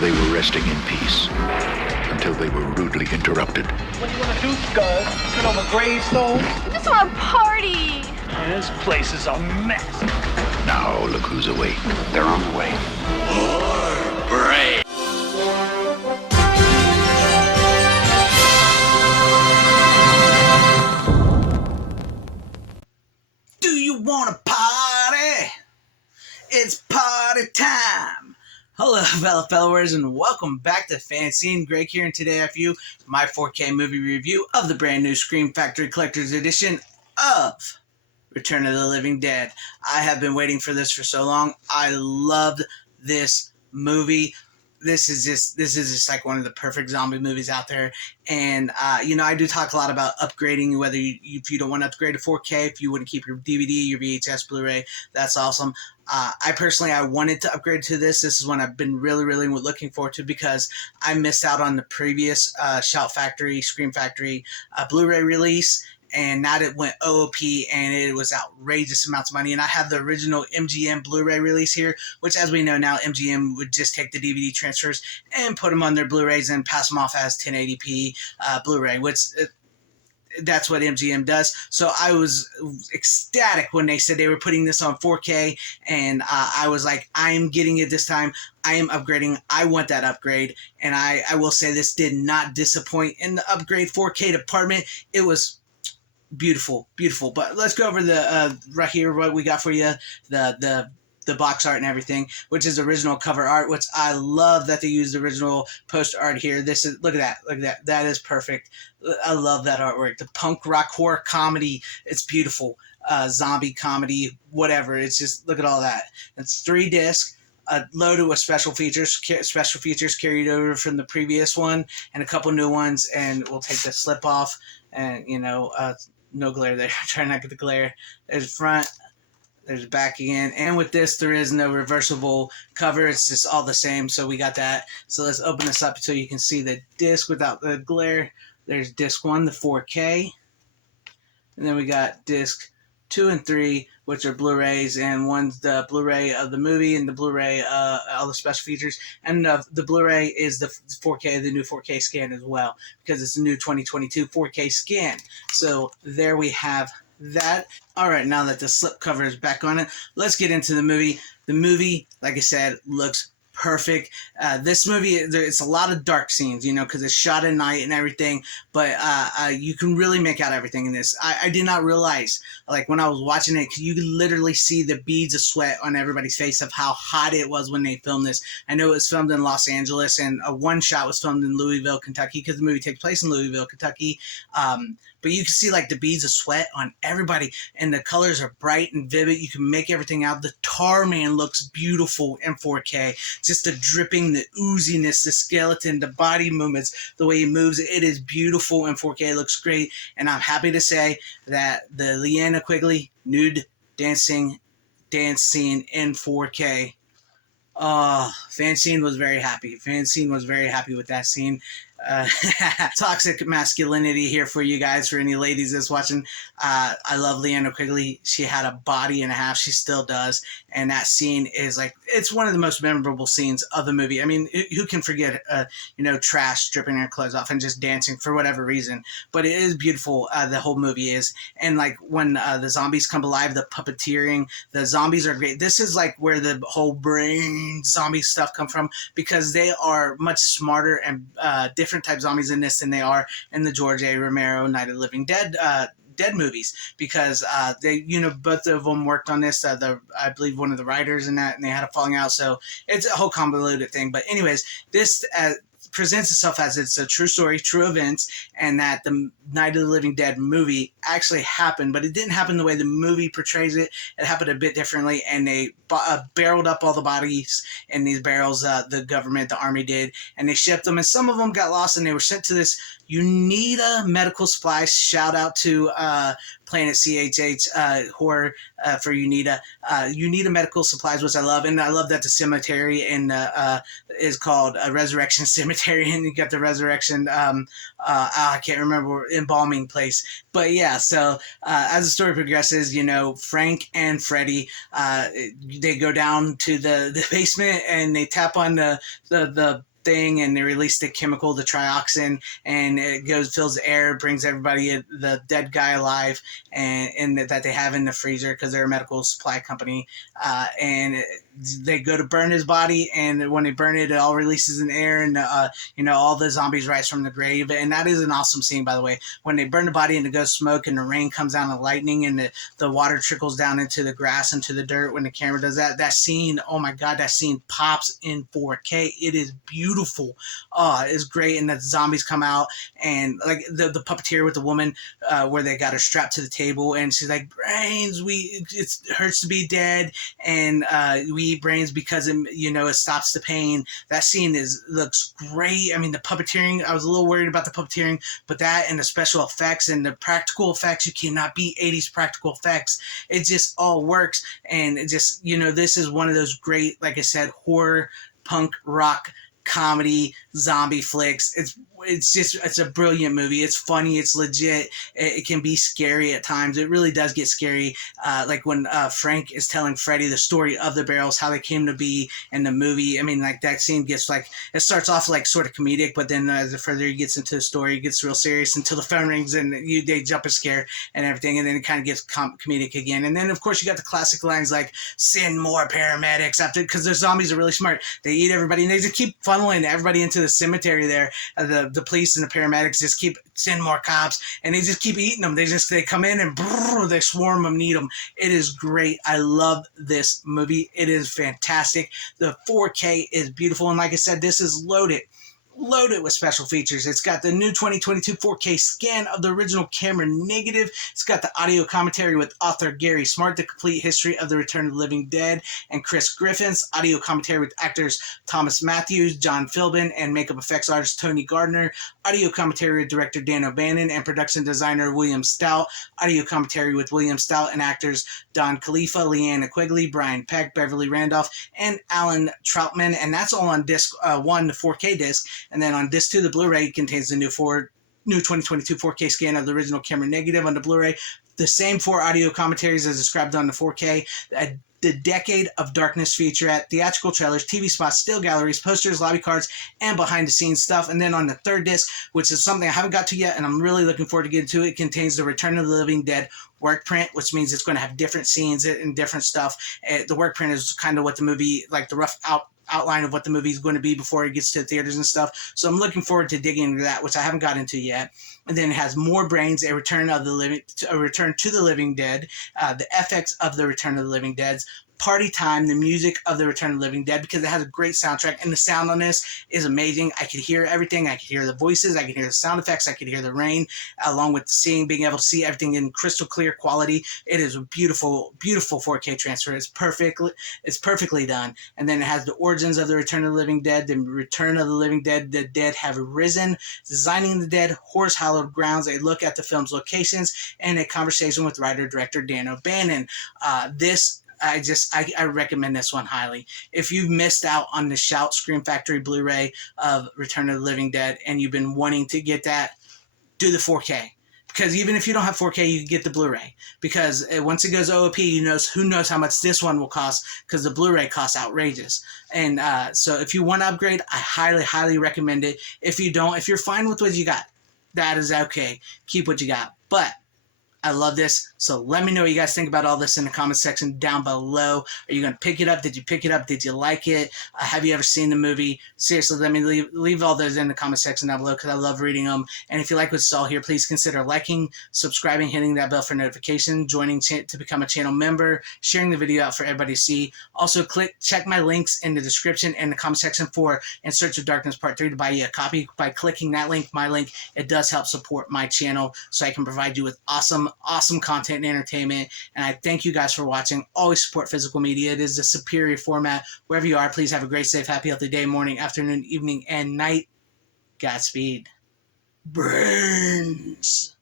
They were resting in peace until they were rudely interrupted. What do you want to do, Scud? Turn over gravestones? I just want to party. Man, this place is a mess. Now look who's awake. They're on the way. Brave. Do you want to party? It's party time. Hello, fellow followers, and welcome back to FanZcene. Greg here, and today I have for you my 4K movie review of the brand new Scream Factory Collector's Edition of Return of the Living Dead. I have been waiting for this for so long. I loved this movie. This is just like one of the perfect zombie movies out there. And, I do talk a lot about upgrading, whether if you don't want to upgrade to 4K, if you want to keep your DVD, your VHS, Blu-ray, that's awesome. I wanted to upgrade to this. This is one I've been really looking forward to because I missed out on the previous Shout Factory, Scream Factory Blu-ray release. And now it went OOP, and it was outrageous amounts of money. And I have the original MGM Blu-ray release here, which, as we know now, MGM would just take the DVD transfers and put them on their Blu-rays and pass them off as 1080p Blu-ray, which that's what MGM does. So I was ecstatic when they said they were putting this on 4K, and I was like, I am getting it this time. I am upgrading. I want that upgrade. And I will say this did not disappoint in the upgrade 4K department. It was beautiful. But let's go over the right here what we got for you, the box art and everything, which is original cover art, which I love that they used original poster art here. Look at that. That is perfect. I love that artwork. The punk rock horror comedy, it's beautiful. Zombie comedy, whatever. It's just, look at all that. It's 3 discs. Loaded with special features carried over from the previous one, and a couple new ones. And we'll take the slip off, and no glare there. Try not to get the glare. There's front, there's back again, and with this there is no reversible cover. It's just all the same. So we got that. So let's open this up so you can see the disc without the glare. There's disc 1, the 4K, and then we got disc 2 and 3, which are Blu-rays, and one's the Blu-ray of the movie and the Blu-ray all the special features, and the Blu-ray is the 4K, the new 4K scan as well, because it's a new 2022 4K scan. So there we have that. All right, now that the slip cover is back on it, let's get into the movie. The movie, like I said, looks perfect. This movie, it's a lot of dark scenes, because it's shot at night and everything, but you can really make out everything in this. I did not realize, like, when I was watching it, you could literally see the beads of sweat on everybody's face of how hot it was when they filmed this. I know it was filmed in Los Angeles, and one shot was filmed in Louisville, Kentucky, because the movie takes place in Louisville, Kentucky. But you can see, like, the beads of sweat on everybody, and the colors are bright and vivid. You can make everything out. The tar man looks beautiful in 4K. Just the dripping, the ooziness, the skeleton, the body movements, the way he moves. It is beautiful in 4K. It looks great. And I'm happy to say that the Leanna Quigley nude dancing dance scene in 4K. FanZcene was very happy. FanZcene was very happy with that scene. Toxic masculinity here for you guys, for any ladies that's watching. I love Leanna Quigley. She had a body and a half. She still does. And that scene is like, it's one of the most memorable scenes of the movie. I mean, who can forget, Trash stripping her clothes off and just dancing for whatever reason. But it is beautiful. The whole movie is. And like when the zombies come alive, the puppeteering, the zombies are great. This is like where the whole brain zombie stuff come from, because they are much smarter and different type zombies in this than they are in the George A. Romero Night of the Living Dead movies, because they, both of them worked on this. I believe one of the writers in that, and they had a falling out. So it's a whole convoluted thing. But anyways, this presents itself as it's a true story, true events, and that the Night of the Living Dead movie actually happened, but it didn't happen the way the movie portrays it. It happened a bit differently, and they barreled up all the bodies in these barrels, the government, the army did, and they shipped them, and some of them got lost, and they were sent to this Unita Medical Supplies. Shout out to Planet CHH horror for Unita. Unita Medical Supplies, which I love, and I love that the cemetery is called Resurrection Cemetery, and you got the Resurrection. I can't remember, embalming place, but yeah. So as the story progresses, Frank and Freddy, they go down to the basement and they tap on the thing, and they release the chemical, the trioxin, and it goes, fills the air, brings everybody, the dead guy alive, and that they have in the freezer because they're a medical supply company. And they go to burn his body, and when they burn it, it all releases in air, and all the zombies rise from the grave. And that is an awesome scene, by the way. When they burn the body and it goes smoke, and the rain comes down, and lightning, and the water trickles down into the grass, into the dirt. When the camera does that scene, oh my god, that scene pops in 4K. It is beautiful. It's great. And the zombies come out, and like the puppeteer with the woman, where they got her strapped to the table, and she's like, brains, it hurts to be dead, and we eat brains because it stops the pain. That scene looks great. I mean, the puppeteering, I was a little worried about the puppeteering, but that and the special effects and the practical effects, you cannot beat 80s practical effects. It just all works. And it just, this is one of those great, like I said, horror, punk, rock, comedy, zombie flicks. It's a brilliant movie. It's funny. It's legit. It can be scary at times. It really does get scary. Like when Frank is telling Freddy the story of the barrels, how they came to be in the movie. I mean, like that scene gets like, it starts off like sort of comedic, but then as the further he gets into the story, it gets real serious until the phone rings and they jump a scare and everything, and then it kind of gets comedic again. And then of course you got the classic lines like "send more paramedics" after, because the zombies are really smart. They eat everybody, and they just keep funneling everybody into the cemetery there. The police and the paramedics just keep send more cops, and they just keep eating them. They come in and they swarm them and eat them. It is great. I love this movie. It is fantastic. The 4K is beautiful, and like I said, this is loaded with special features. It's got the new 2022 4K scan of the original camera negative. It's got the audio commentary with author Gary Smart, the complete history of the Return of the Living Dead, and Chris Griffin's audio commentary with actors Thomas Matthews, John Philbin, and makeup effects artist Tony Gardner, audio commentary with director Dan O'Bannon and production designer William Stout, audio commentary with William Stout and actors Don Khalifa, Leanna Quigley, Brian Peck, Beverly Randolph, and Alan Troutman. And that's all on disc 1, the 4K disc. And then on disc 2, the Blu-ray contains the new 2022 4K scan of the original camera negative on the Blu-ray. The same 4 audio commentaries as described on the 4K. The Decade of Darkness featurette, theatrical trailers, TV spots, still galleries, posters, lobby cards, and behind-the-scenes stuff. And then on the third disc, which is something I haven't got to yet, and I'm really looking forward to getting to it, contains the Return of the Living Dead work print, which means it's going to have different scenes and different stuff. The work print is kind of what the movie, like the rough outline of what the movie is going to be before it gets to the theaters and stuff. So I'm looking forward to digging into that, which I haven't gotten into yet. And then it has More Brains, a return to the living dead, the FX of the Return of the Living Dead, Party Time, the music of the Return of the Living Dead, because it has a great soundtrack, and the sound on this is amazing. I could hear everything. I could hear the voices. I could hear the sound effects. I could hear the rain, along with being able to see everything in crystal clear quality. It is a beautiful, beautiful 4K transfer. It's perfectly done. And then it has the origins of the Return of the Living Dead, the Return of the Living Dead, the dead have risen, designing the dead, horror's hallowed grounds, a look at the film's locations, and a conversation with writer-director Dan O'Bannon. I recommend this one highly. If you've missed out on the Shout Scream Factory Blu-ray of Return of the Living Dead and you've been wanting to get that, do the 4K. Because even if you don't have 4K, you can get the Blu-ray. Because once it goes OOP, who knows how much this one will cost, because the Blu-ray costs outrageous. And so if you want to upgrade, I highly, highly recommend it. If you don't, if you're fine with what you got, that is okay. Keep what you got. But I love this, so let me know what you guys think about all this in the comment section down below. Are you going to pick it up? Did you pick it up? Did you like it? Have you ever seen the movie? Seriously, let me leave all those in the comment section down below, because I love reading them. And if you like what you saw here, please consider liking, subscribing, hitting that bell for notification, joining to become a channel member, sharing the video out for everybody to see. Also, check my links in the description and the comment section for In Search of Darkness Part 3 to buy you a copy. By clicking that link, my link, it does help support my channel so I can provide you with awesome content and entertainment. And I thank you guys for watching. Always support physical media. It is a superior format. Wherever you are, please have a great, safe, happy, healthy day, morning, afternoon, evening, and night. Godspeed. Brains.